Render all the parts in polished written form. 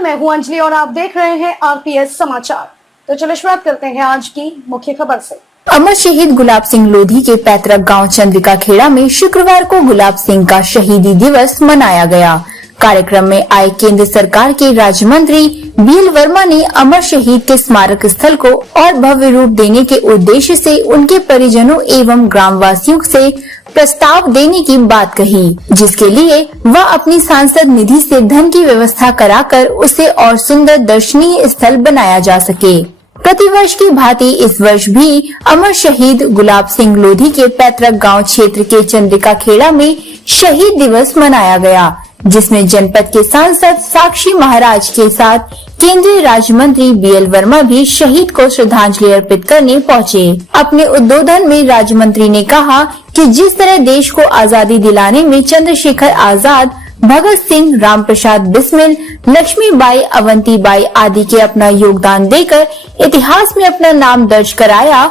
नमस्कार, मैं हूं अंजलि और आप देख रहे हैं आरपीएस समाचार। तो चलिए शुरुआत करते हैं आज की मुख्य खबर से। अमर शहीद गुलाब सिंह लोधी के पैतृक गांव चंद्रिका खेड़ा में शुक्रवार को गुलाब सिंह का शहीदी दिवस मनाया गया। कार्यक्रम में आए केंद्र सरकार के राज्य मंत्री बीएल वर्मा ने अमर शहीद के स्मारक स्थल को और भव्य रूप देने के उद्देश्य से उनके परिजनों एवं ग्रामवासियों से प्रस्ताव देने की बात कही, जिसके लिए वह अपनी सांसद निधि से धन की व्यवस्था कराकर उसे और सुंदर दर्शनीय स्थल बनाया जा सके। प्रतिवर्ष की भांति इस वर्ष भी अमर शहीद गुलाब सिंह लोधी के पैतृक गांव क्षेत्र के चंद्रिका खेड़ा में शहीद दिवस मनाया गया, जिसमें जनपद के सांसद साक्षी महाराज के साथ केंद्रीय राज्य मंत्री बीएल वर्मा भी शहीद को श्रद्धांजलि अर्पित करने पहुंचे। अपने उद्बोधन में राज्य मंत्री ने कहा कि जिस तरह देश को आजादी दिलाने में चंद्रशेखर आजाद, भगत सिंह, राम प्रसाद बिस्मिल, लक्ष्मीबाई, अवंतीबाई आदि के अपना योगदान देकर इतिहास में अपना नाम दर्ज कराया,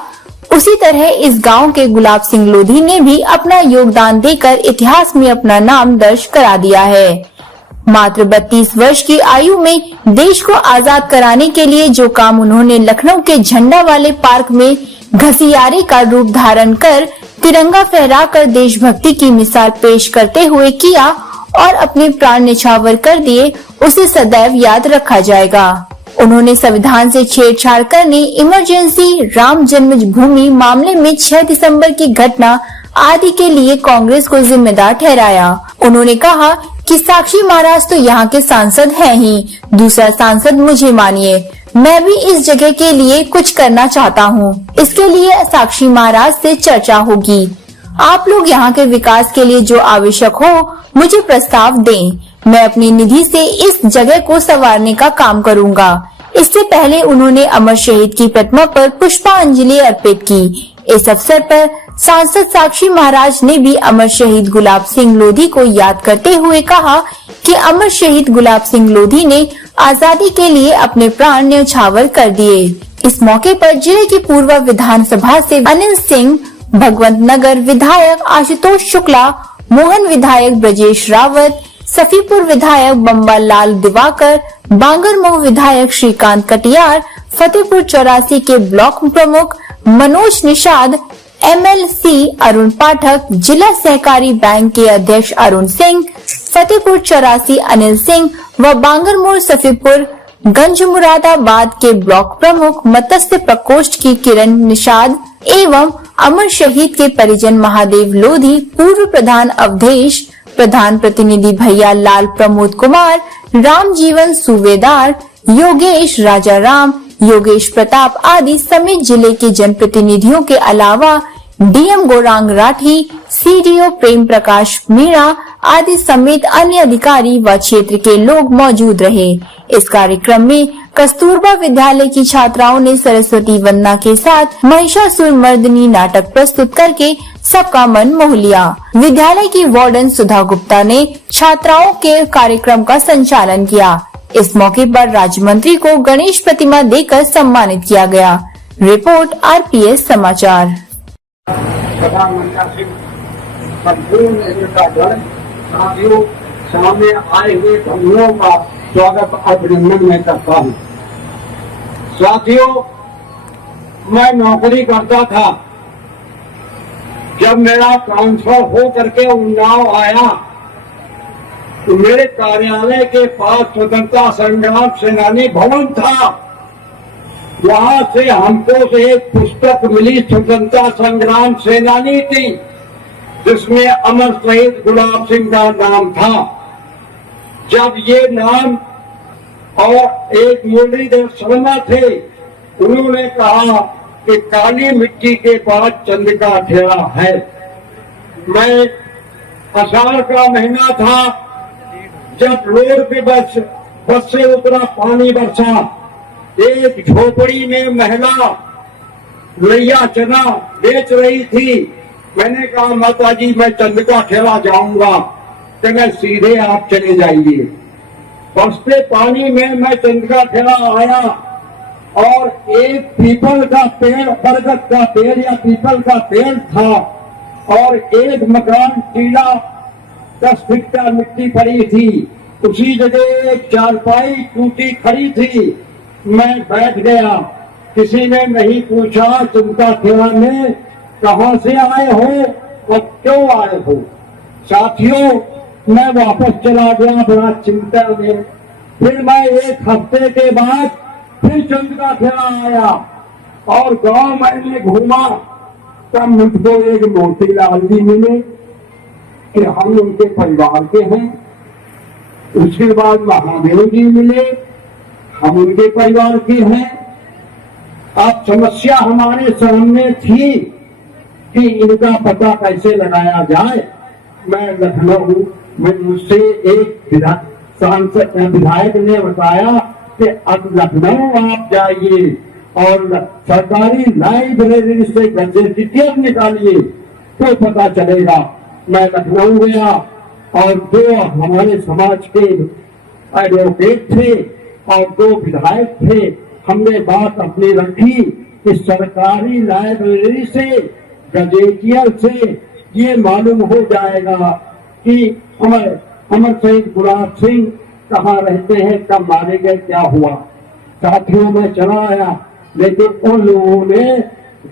उसी तरह इस गांव के गुलाब सिंह लोधी ने भी अपना योगदान देकर इतिहास में अपना नाम दर्ज करा दिया है। मात्र 32 वर्ष की आयु में देश को आजाद कराने के लिए जो काम उन्होंने लखनऊ के झंडा वाले पार्क में घसियारे का रूप धारण कर तिरंगा फहराकर देशभक्ति की मिसाल पेश करते हुए किया और अपने प्राण न्यौछावर कर दिए, उसे सदैव याद रखा जाएगा। उन्होंने संविधान से छेड़छाड़ करने, इमरजेंसी, राम जन्मभूमि मामले में 6 दिसंबर की घटना आदि के लिए कांग्रेस को जिम्मेदार ठहराया। उन्होंने कहा कि साक्षी महाराज तो यहाँ के सांसद हैं ही, दूसरा सांसद मुझे मानिए, मैं भी इस जगह के लिए कुछ करना चाहता हूँ। इसके लिए साक्षी महाराज से चर्चा होगी। आप लोग यहाँ के विकास के लिए जो आवश्यक हो मुझे प्रस्ताव दें, मैं अपनी निधि से इस जगह को संवारने का काम करूँगा। इससे पहले उन्होंने अमर शहीद की प्रतिमा पर पुष्पांजलि अर्पित की। इस अवसर पर सांसद साक्षी महाराज ने भी अमर शहीद गुलाब सिंह लोधी को याद करते हुए कहा कि अमर शहीद गुलाब सिंह लोधी ने आजादी के लिए अपने प्राण न्यौछावर कर दिए। इस मौके पर जिले की पूर्व विधानसभा से अनिल सिंह, भगवंत नगर विधायक आशुतोष शुक्ला, मोहन विधायक ब्रजेश रावत, सफीपुर विधायक बम्बा लाल दिवाकर, बांगरमऊ विधायक श्रीकांत कटियार, फतेहपुर 84 के ब्लॉक प्रमुख मनोज निषाद, एमएलसी अरुण पाठक, जिला सहकारी बैंक के अध्यक्ष अरुण सिंह, फतेहपुर 84 अनिल सिंह व बांगरमऊ सफीपुर गंज मुरादाबाद के ब्लॉक प्रमुख मत्स्य प्रकोष्ठ की किरण निषाद एवं अमर शहीद के परिजन महादेव लोधी, पूर्व प्रधान अवधेश, प्रधान प्रतिनिधि भैया लाल प्रमोद कुमार, राम जीवन सूबेदार, योगेश राजा राम, योगेश प्रताप आदि समेत जिले के जनप्रतिनिधियों के अलावा डीएम गौरांग राठी, सीडीओ प्रेम प्रकाश मीणा आदि समेत अन्य अधिकारी व क्षेत्र के लोग मौजूद रहे। इस कार्यक्रम में कस्तूरबा विद्यालय की छात्राओं ने सरस्वती वंदना के साथ महिषासुर मर्दिनी नाटक प्रस्तुत करके सबका मन मोह लिया। विद्यालय की वार्डन सुधा गुप्ता ने छात्राओं के कार्यक्रम का संचालन किया। इस मौके पर राज्य मंत्री को गणेश प्रतिमा देकर सम्मानित किया गया। रिपोर्ट आरपीएस समाचार। सामने आए हुए बंधुओं का स्वागत अभिनंदन मैं करता हूँ। साथियों, मैं नौकरी करता था। जब मेरा ट्रांसफर हो करके उन्नाव आया तो मेरे कार्यालय के पास स्वतंत्रता संग्राम सेनानी भवन था। वहां से हमको एक पुस्तक मिली, स्वतंत्रता संग्राम सेनानी थी, जिसमें अमर शहीद गुलाब सिंह का नाम था। जब ये नाम और एक मुरलीधर शर्मा थे, उन्होंने कहा कि काली मिट्टी के बाद चंद्रिका खेड़ा है। मैं आषाढ़ का महीना था, जब रोड पे बस से उतरा, पानी बरसा, एक झोपड़ी में महिला लैया चना बेच रही थी। मैंने कहा, माता जी मैं चंद्रिका खेड़ा जाऊंगा, कि मैं सीधे आप चले जाइए। बरसते पानी में मैं चंद्रिका खेड़ा आया और एक पीपल का पेड़, बरगद का पेड़ या पीपल का पेड़ था और एक मकान टीला 10 फीट का मिट्टी पड़ी थी। उसी जगह एक चारपाई टूटी खड़ी थी, मैं बैठ गया। किसी ने नहीं पूछा चिंता खेड़ा में कहां से आए हो और क्यों आए हो। साथियों, मैं वापस चला गया बड़ा चिंता में। फिर मैं एक हफ्ते के बाद फिर चंद्रिका खेड़ा आया और गांव मैंने घूमा, तब मुझको एक मोतीलाल जी मिले कि हम उनके परिवार के हैं। उसके बाद महादेव जी मिले, हम उनके परिवार के हैं। अब समस्या हमारे सामने थी कि इनका पता कैसे लगाया जाए। मैं लखनऊ में मुझसे एक विधायक ने बताया कि अब लखनऊ आप जाइए और सरकारी लाइब्रेरी से गजेटियर निकालिए तो पता चलेगा। मैं लखनऊ गया और दो हमारे समाज के एडवोकेट थे और दो विधायक थे। हमने बात अपनी रखी कि सरकारी लाइब्रेरी से गजेटियर से ये मालूम हो जाएगा कि अमर शहीद गुलाब सिंह कहाँ रहते हैं, कब मारे गए, क्या हुआ। साथियों में चला आया, लेकिन उन लोगों ने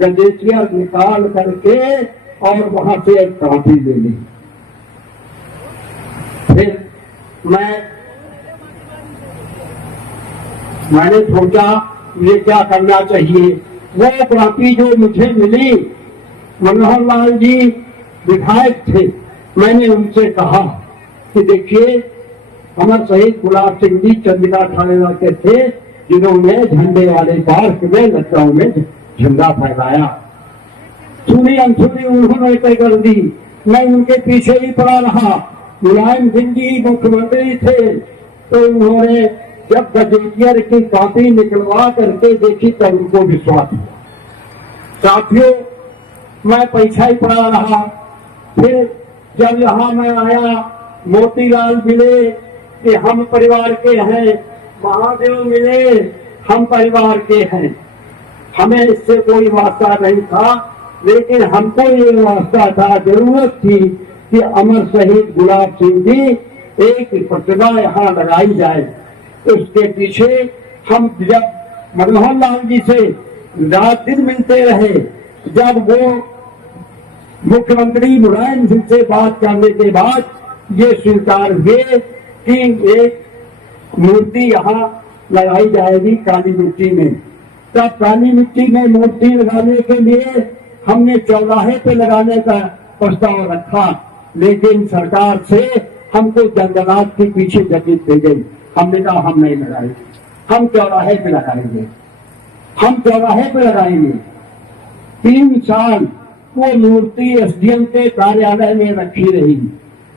गजेटियर निकाल करके और वहां से एक कॉपी ले ली। फिर मैंने सोचा मुझे क्या करना चाहिए। वो कॉपी जो मुझे मिली, मनोहर लाल जी विधायक थे, मैंने उनसे कहा कि देखिए अमर शहीद गुलाब सिंह जी चंद्रिका थानेदार के थे जिन्होंने झंडे वाले पार्क में लखनऊ में झंडा फहराया। सुनी अनसुनी उन्होंने तय कर दी, मैं उनके पीछे ही पड़ा रहा। मुलायम सिंह जी मुख्यमंत्री थे तो उन्होंने जब गजेटियर की कॉपी निकलवा करके देखी तब उनको विश्वास हुआ। साथियों, मैं पीछा ही पड़ा रहा। फिर जब यहाँ मैं आया, मोतीलाल मिले कि हम परिवार के हैं, महादेव मिले, हम परिवार के हैं। हमें इससे कोई वास्ता नहीं था, लेकिन हमको ये वास्ता था, जरूरत थी कि अमर शहीद गुलाब सिंह की एक प्रतिमा यहाँ लगाई जाए। उसके पीछे हम जब मनोहर लाल जी से रात दिन मिलते रहे, जब वो मुख्यमंत्री मुलायम सिंह से बात करने के बाद ये स्वीकार हुए कि एक मूर्ति यहाँ लगाई जाएगी काली मिट्टी में। तब काली मिट्टी में मूर्ति लगाने के लिए हमने चौराहे पे लगाने का प्रस्ताव रखा, लेकिन सरकार से हमको जंगलात के पीछे जमीन दे गई। हमने कहा हम नहीं लगाएंगे, हम चौराहे पे लगाएंगे, हम चौराहे पे लगाएंगे। 3 साल वो मूर्ति एसडीएम के कार्यालय में रखी रही।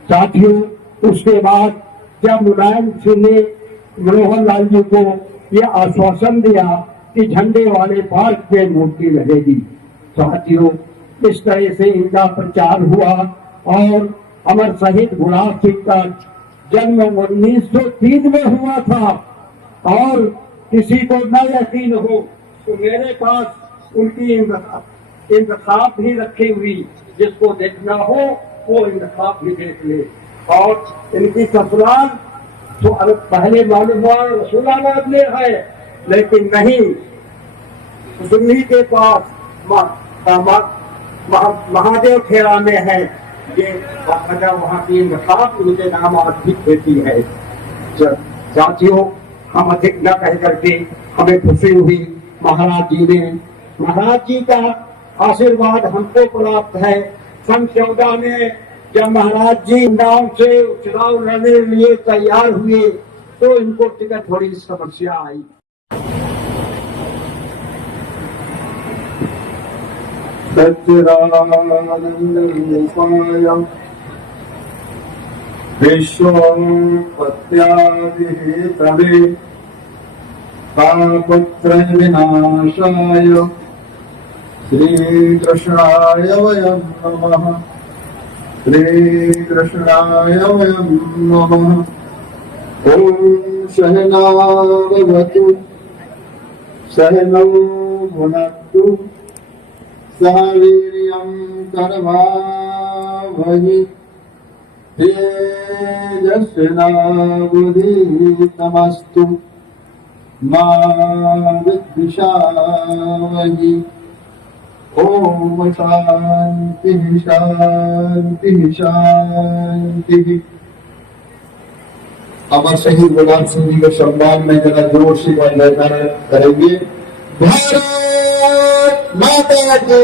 साथियों, उसके बाद जब मुलायम सिंह ने मनोहर लाल जी को यह आश्वासन दिया कि झंडे वाले पार्क में मूर्ति लगेगी, साथियों इस तरह से इनका प्रचार हुआ और अमर शहीद गुलाब सिंह का जन्म 1903 में हुआ था। और किसी को न यकीन हो तो मेरे पास उनकी इंतखाब भी रखी हुई, जिसको देखना हो वो इंतखाब भी देख ले। और इनकी ससुराल तो पहले मालूम हुआ रसूलाबाद में है, लेकिन नहीं, दिल्ली के पास महादेव खेड़ा में है। ये वहाँ की इंतखाब उनके नाम आज भी देती है। साथियों, हम अधिक न कह करके हमें खुशी हुई महाराज जी का आशीर्वाद हमको प्राप्त है। सन 14 में जब महाराज जी गांव से चुनाव लड़ने के लिए तैयार हुए तो इनको टिकट थोड़ी समस्या आई। सच्चिदानन्दरूपाय विश्वोत्पत्त्यादिहेतवे तापत्रयविनाशाय श्रीकृष्णाय वयं नमः। श्रीकृष्णाय वयं नमः। ॐ सहनावतु सहनौ भुनक्तु सह वीर्यं करवावहै तेजस्विनावधीतमस्तु मा विद्विषावहि। ओम शांति शांति शांति। अमर शहीद गुलाब सिंह जी के सम्मान में जरा जोर से जयकारा करेंगे। भारत माता की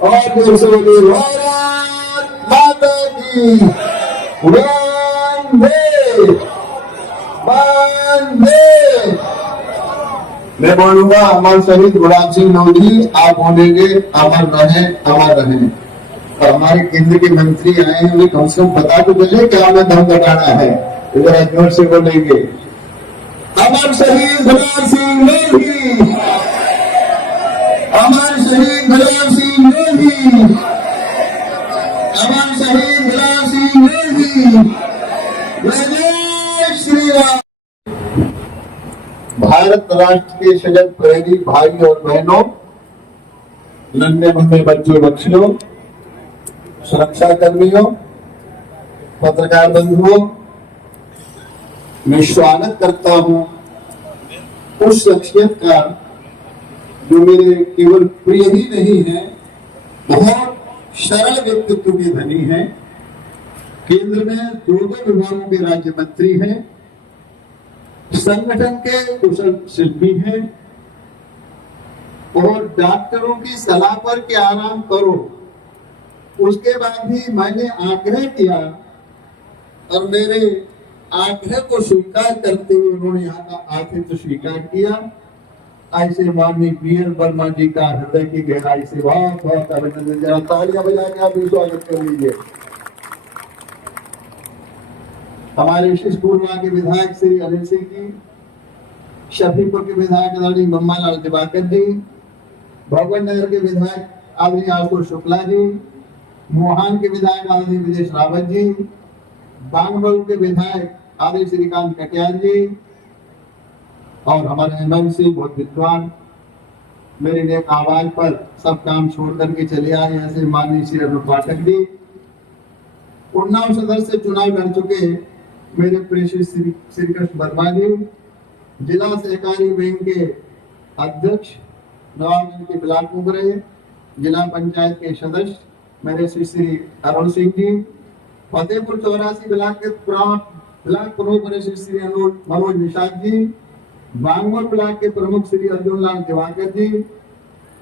और जोर से बोलिए भारत माता की। वंदे वंदे। मैं बोलूंगा अमर शहीद गुलाब सिंह लोधी, आप बोलेंगे अमर रहे अमर रहे। और हमारे केंद्र के मंत्री आए हैं, उन्हें कम से कम पता तो चले क्या हमें दम घटाना है। इधर जोर से बोलेंगे अमर शहीद गुलाब सिंह लोधी, अमर शहीद गुलाब सिंह लोधी, अमर शहीद गुलाब सिंह लोधी। जय श्री राम। भारत राष्ट्र के सजग प्रेमी भाई और बहनों, नन्हे मुन्ने बच्चों बच्चियों, सुरक्षा कर्मियों, पत्रकार बंधुओं, मैं स्वागत करता हूं उस शख्सियत का जो मेरे केवल प्रिय ही नहीं है, बहुत सरल व्यक्तित्व के धनी है। केंद्र में 2 विभागों के राज्य मंत्री हैं, संगठन के कुशल शिल्पी हैं और डॉक्टरों की सलाह पर के आराम करो, उसके बाद भी मैंने आग्रह किया और मेरे आग्रह को स्वीकार करते हुए उन्होंने यहाँ का आतिथ्य स्वीकार किया। ऐसे माननीय पीएल वर्मा जी का हृदय की गहराई से बहुत बहुत अभिनंदन। जरा तालियां बजा के आप स्वागत कर लीजिए। हमारे शिशपुरवा के विधायक श्री अनिल सिंह जी, शफीपुर के विधायक आदरणीय मम्मा लाल दिवाकर जी, भगवान नगर के विधायक आदरणीय आशुतोष शुक्ला जी, मोहान के विधायक आदरणीय विदेश रावत जी, बांगबल के विधायक आदरणीय श्रीकांत कटियार जी और हमारे हेमंत सिंह बहुत विद्वान, मेरे नेक आवाज पर सब काम छोड़ करके चले आए ऐसे माननीय श्री अरुण पाठक जी, उन्नाव सदर से चुनाव लड़ चुके मेरे प्रिय श्री कृष्ण वर्मा जी, जिला सहकारी बैंक के अध्यक्ष नवाबगंज के ब्लॉक मुगरे, जिला पंचायत के सदस्य मेरे श्री अरुण सिंह जी, फतेहपुर 84 ब्लॉक के ब्लॉक प्रमुख मेरे श्री मनोज निषाद जी, बांगवर ब्लॉक के प्रमुख श्री अर्जुन लाल दिवाकर जी,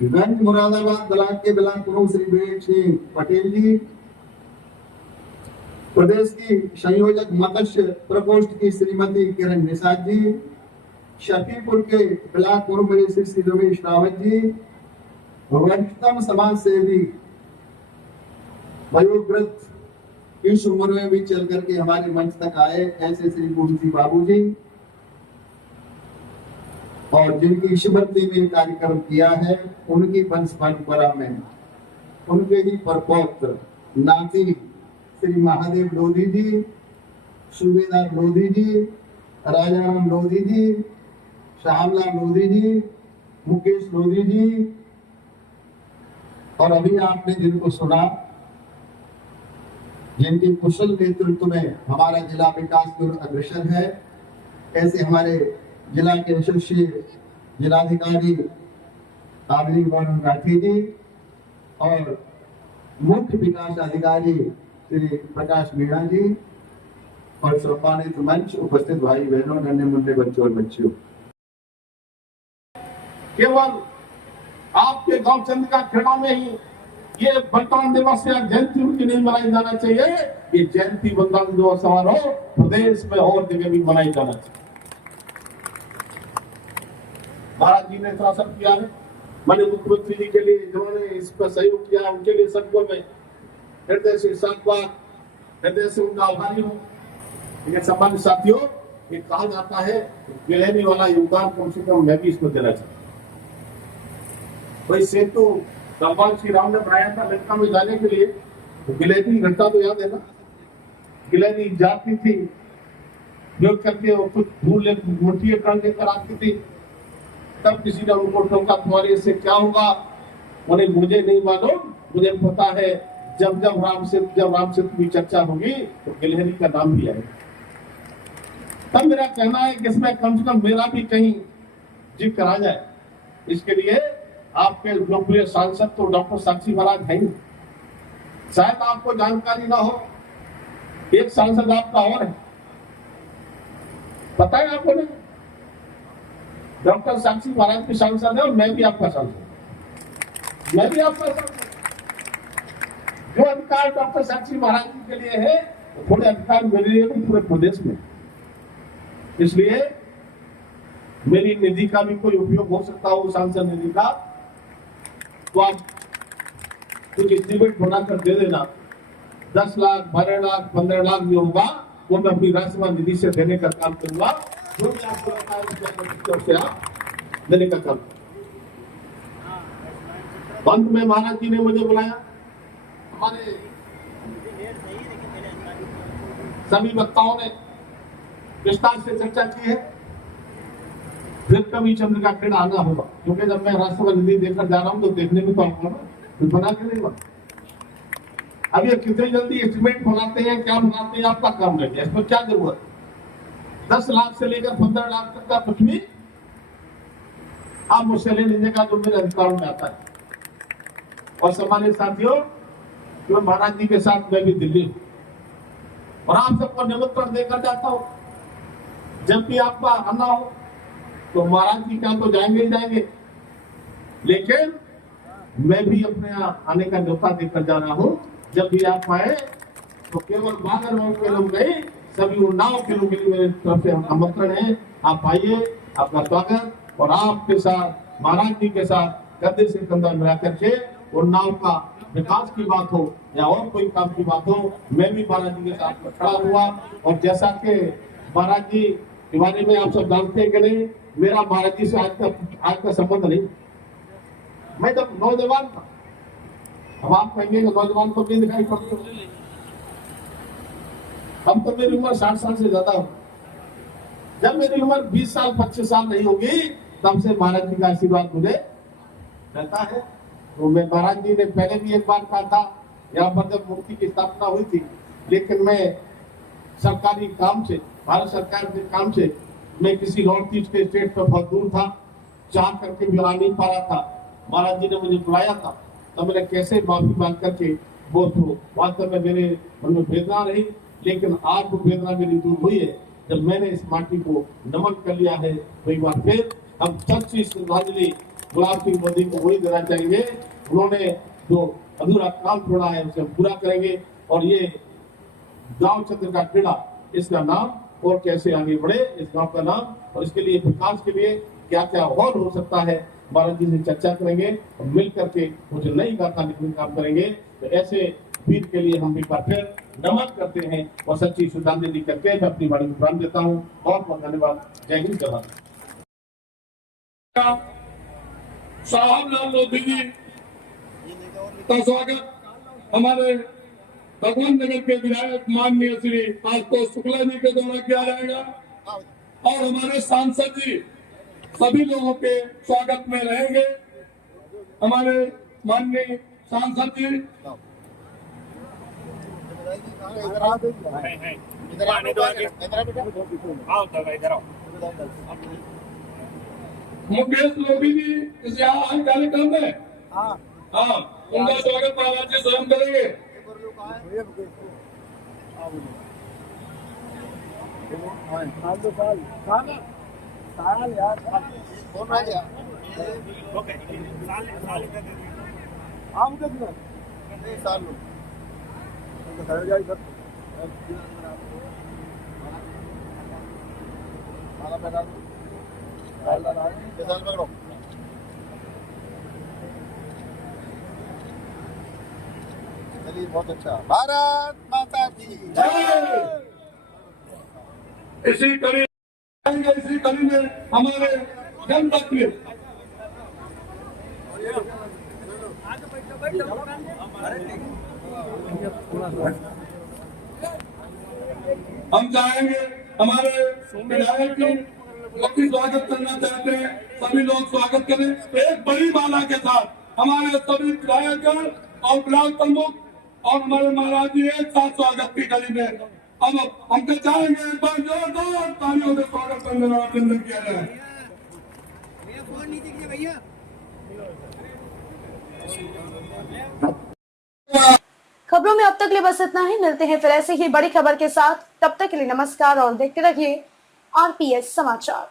गंज मुरादाबाद ब्लॉक के ब्लॉक प्रमुख श्री विवेक सिंह पटेल जी, प्रदेश की संयोजक मत्स्य प्रकोष्ठ की श्रीमती किरण निषाद जी, शफीपुर के ब्लॉक प्रमुख मेरे श्री रमेश रावत जी, वरिष्ठतम समाज सेवी वयोवृद्ध इस उम्र में भी चल करके हमारे मंच तक आए ऐसे श्री गुरुजी बाबू जी, और जिनकी स्मृति में कार्यक्रम किया है, उनकी वंश परंपरा में उनके ही परपौत्र नाती श्री महादेव लोधी जी, सूबेदार लोधी जी, राजाराम लोधी जी, श्यामलाल लोधी जी, मुकेश लोधी जी, और अभी आपने जिनको सुना, जिनके कुशल नेतृत्व में हमारा जिला विकास की ओर अग्रसर है, ऐसे हमारे जिला के यशस्वी जिलाधिकारी आदरणीय गौरव राठी जी और मुख्य विकास अधिकारी श्री प्रकाश मीणा जी और सम्मानित मंच उपस्थित भाई बहनों, नन्हे मुन्ने बच्चों और बच्चियों, केवल आपके गांव चंद्रिका खेड़ा में ही ये बलिदान दिवस या जयंती उनकी नहीं मनाई जाना चाहिए, ये जयंती बलिदान दिवस समारोह प्रदेश में और जगह भी मनाई जाना चाहिए। महाराज जी ने शासन किया है, मैंने मुख्यमंत्री जी के लिए जिन्होंने इस पर सहयोग किया उनके लिए सबको मैं हृदय से साधुवाद, हृदय से उनका आभारी हूँ। ये सम्मानित साथियों, ये कहा जाता है गिलहरी वाला योगदान कम से कम मैं भी इसको देना चाहता हूँ। भाई सेतु भगवान श्री राम ने बनाया था लंका में जाने के लिए, तो गिलहरी घटना तो याद है ना, गिलहरी जाती थी जो करके और कुछ धूल मुठिए कर लेकर आती थी, तब किसी ने उनको टोका तुम्हारे इससे क्या होगा, उन्हें मुझे नहीं मालूम, मुझे पता है जब राम सेतु की चर्चा होगी तो गिलहरी का नाम भी आएगा। तब मेरा कहना है कि इसमें कम से कम मेरा भी कहीं जिक्र आ जाए। इसके लिए आपके लोकप्रिय सांसद तो डॉक्टर साक्षी महाराज हैं, शायद आपको जानकारी ना हो, एक सांसद आपका और है, पता है आपको? नहीं, डॉक्टर साक्षी महाराज भी सांसद है और मैं भी आपका सांसद, मैं भी आपका सांसद। जो अधिकार डॉक्टर साक्षी महाराज जी के लिए है, थोड़े अधिकार मेरे लिए भी पूरे प्रदेश में। इसलिए मेरी निधि का भी कोई उपयोग हो सकता हो, सांसद निधि का, तो आप कुछ एस्टीमेट बनाकर दे देना। 10 लाख, 12 लाख, 15 लाख जो होगा वो मैं अपनी राष्ट्रवाद निधि से देने का काम करूंगा। जो भी आपको लगता है से आप देने का काम। अंत में महाराज जी ने मुझे बुलाया, हमारे सभी वक्ताओं ने विस्तार से चर्चा की है। फिर कभी चंद्रिका खेड़ा आना होगा, क्योंकि जब मैं राष्ट्रवाद निधि देकर जा रहा हूं तो देखने में तो आऊंगा ना, कुछ बना के नहीं बना। अब ये कितनी जल्दी एस्टिमेट बनाते हैं, क्या बनाते हैं, आपका काम रह गया, इसमें क्या जरूरत है। 10 लाख से लेकर 15 लाख तक का कुछ भी आप मुझसे ले लीजिए का जो मेरे अधिकार में आता है। और सम्मानित साथियों, मैं महाराज जी के साथ मैं भी दिल्ली हूं और आप सबको निमंत्रण देकर जाता हूं। जब भी आपका आना हो तो महाराज जी क्या तो जाएंगे ही जाएंगे, लेकिन मैं भी अपने यहाँ आने का न्योता देकर जा रहा हूँ। जब भी आप आए तो केवल बागरगांव के लोग नहीं, सभी उन्नाव के लोगों के लिए मेरी तरफ से आमंत्रण है। आप आइए, आपका स्वागत। और आपके साथ, महाराज जी के साथ कंधे से कंधा मिला करके उन्नाव का विकास की बात हो या और कोई काम की बात हो, मैं भी महाराज जी के साथ खड़ा हुआ। और जैसा कि महाराज जी के बारे में आप सब जानते हैं कि नहीं, मेरा महाराज जी से आज का संबंध नहीं। मैं जब नौजवान था, अब आप कहेंगे नौजवान तो नहीं दिखाई पड़ते, अब तो मेरी उम्र 60 साल से ज्यादा हो। जब मेरी उम्र 20 साल 25 साल नहीं होगी, तब से महाराज जी का आशीर्वाद मुझे रहता है। तो मैं, महाराज जी ने पहले भी एक बार कहा था, यहाँ पर जब मूर्ति की स्थापना हुई थी, लेकिन मैं सरकारी काम से, भारत सरकार के काम से, मैं किसी नॉर्थ ईस्ट के स्टेट पर बहुत दूर था, चाह करके भी आ नहीं पा रहा था। महाराज जी ने मुझे बुलाया था, तब मैंने कैसे माफी मांग करके वो तो वास्तव में मेरे मन में वेदना रही, लेकिन आज वो वेदना मेरी दूर हुई है जब मैंने इस माटी को नमन कर लिया है। तो एक बार फिर हम सच्ची श्रद्धांजलि गुलाब सिंह लोधी को वही देना चाहेंगे। उन्होंने जो अधूरा काम छोड़ा है उसे पूरा करेंगे और ये गांव चंद्रिका खेड़ा, इसका नाम और कैसे आगे बढ़े, इस गांव का नाम, और इसके लिए विकास के लिए क्या क्या और हो सकता है, महाराज जी से चर्चा करेंगे और मिल करके कुछ नई गाथा लिखने का काम करेंगे। तो ऐसे वीर के लिए हम एक बार फिर नमन करते हैं और सच्ची श्रद्धांजलि करके मैं अपनी वाणी को प्राण देता हूँ। बहुत बहुत धन्यवाद। जय हिंद, जय भारत। साहब लाल लोधी जी का स्वागत हमारे भगवान नगर के विधायक माननीय श्री आशुतोष शुक्ला जी के द्वारा किया जाएगा और हमारे सांसद जी सभी लोगों के स्वागत में रहेंगे। हमारे माननीय सांसद जी मुकेश लोधी जी इस यहाँ कार्यक्रम में हाँ उनका स्वागत महाराज जी स्वयं करेंगे। चलिए, बहुत अच्छा। भारत माता की इसी कड़ी में हमारे जनपद में हम चाहेंगे हमारे विधायक की स्वागत करना चाहते हैं, सभी लोग स्वागत करें। एक बड़ी माला के साथ हमारे सभी विधायक और ब्लॉक प्रमुख और हमारे महाराज जी एक साथ स्वागत की कड़ी में अब हम तो चाहेंगे एक बार जोरदार तालियों से स्वागत करने और अभिनंदन किया जाए। खबरों में अब तक के लिए बस इतना ही। मिलते हैं फिर ऐसी ही बड़ी खबर के साथ। तब तक के लिए नमस्कार और देखते रहिए आरपीएस समाचार।